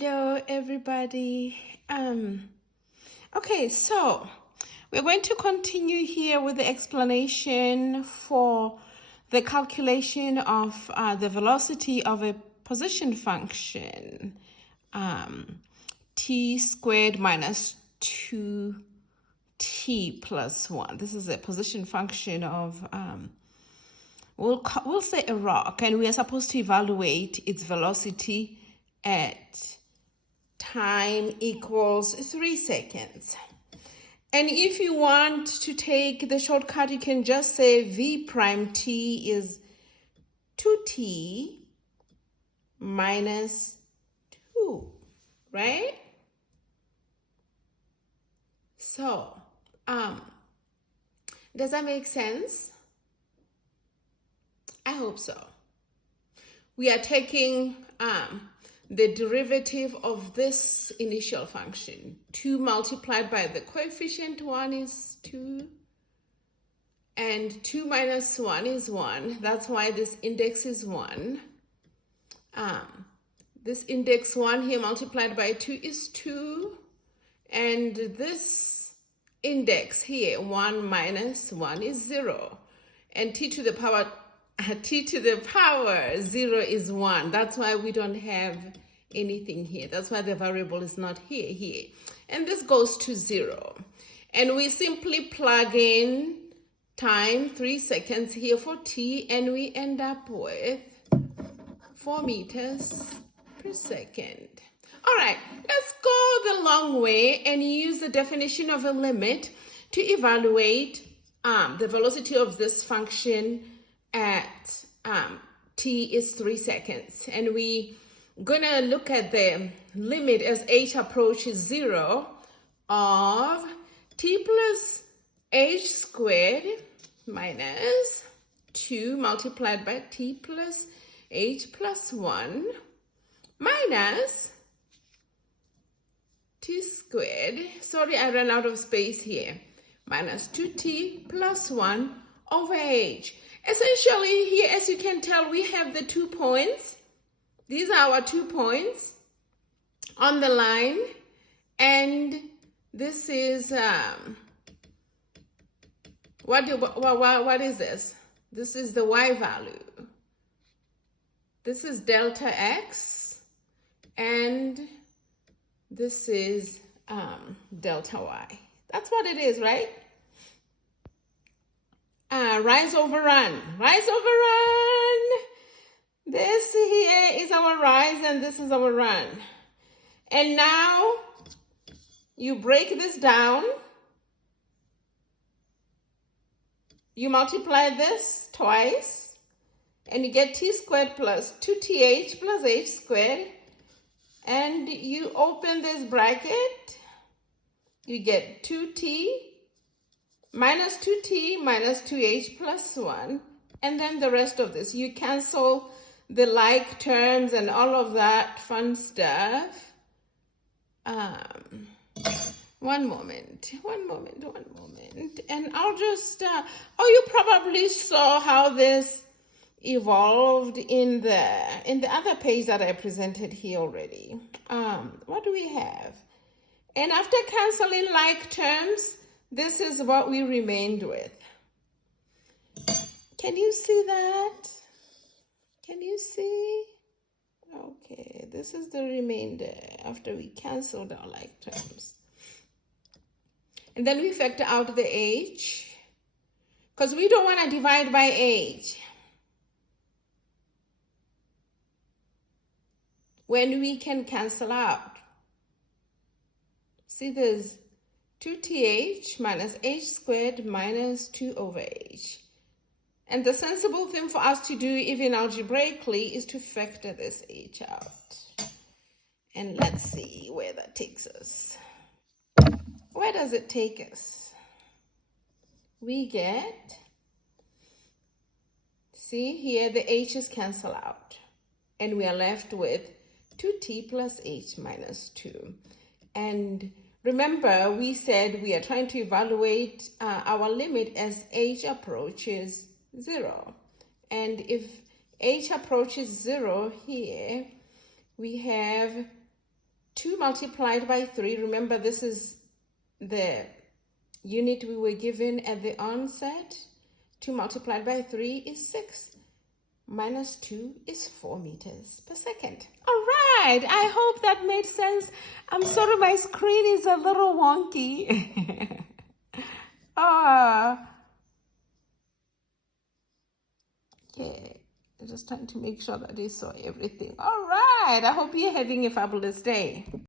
Hello, everybody. Okay, so we're going to continue here with the explanation for the calculation of the velocity of a position function, t squared minus 2t plus 1. This is a position function of, we'll say a rock, and we are supposed to evaluate its velocity at time equals 3 seconds. And if you want to take the shortcut, you can just say v prime t is 2t minus 2, right? So, does that make sense? I hope so. We are taking the derivative of this initial function. 2 multiplied by the coefficient 1 is 2. And 2 minus 1 is 1. That's why this index is 1. This index 1 here multiplied by 2 is 2. And this index here, 1 minus 1 is 0. And t to the power 0 is 1. That's why we don't have anything here. That's why the variable is not here. And this goes to 0. And we simply plug in time, 3 seconds here for t, and we end up with 4 meters per second. All right, let's go the long way and use the definition of a limit to evaluate the velocity of this function at t is 3 seconds. And we're gonna look at the limit as h approaches 0 of t plus h squared minus 2 multiplied by t plus h plus 1 minus t squared, sorry I ran out of space here, minus 2t plus 1 over h. Essentially here, as you can tell, we have the 2 points. These are our 2 points on the line, and this is what is this? This is the y value. This is delta x, and this is delta y. That's what it is, right? Rise over run. Rise over run. This here is our rise and this is our run. And now you break this down. You multiply this twice and you get t squared plus 2th plus h squared. And you open this bracket. You get 2t minus 2t minus 2h plus 1, and then the rest of this. You cancel the like terms and all of that fun stuff. One moment, and I'll just, you probably saw how this evolved in the other page that I presented here already. What do we have? And after canceling like terms, this is what we remained with. Can you see that? Can you see? Okay, this is the remainder after we canceled our like terms. And then we factor out the h, because we don't want to divide by h when we can cancel out. See, there's 2th minus h squared minus 2 over h. And the sensible thing for us to do, even algebraically, is to factor this h out. And let's see where that takes us. Where does it take us? We get, see here, the h's cancel out. And we are left with 2t plus h minus 2. And remember, we said we are trying to evaluate our limit as h approaches 0. And if h approaches 0 here, we have 2 multiplied by 3, remember this is the unit we were given at the onset. 2 multiplied by 3 is 6. Minus 2 is 4 meters per second. All right, I hope that made sense. I'm sorry my screen is a little wonky. Yeah, just trying to make sure that you saw everything. All right, I hope you're having a fabulous day.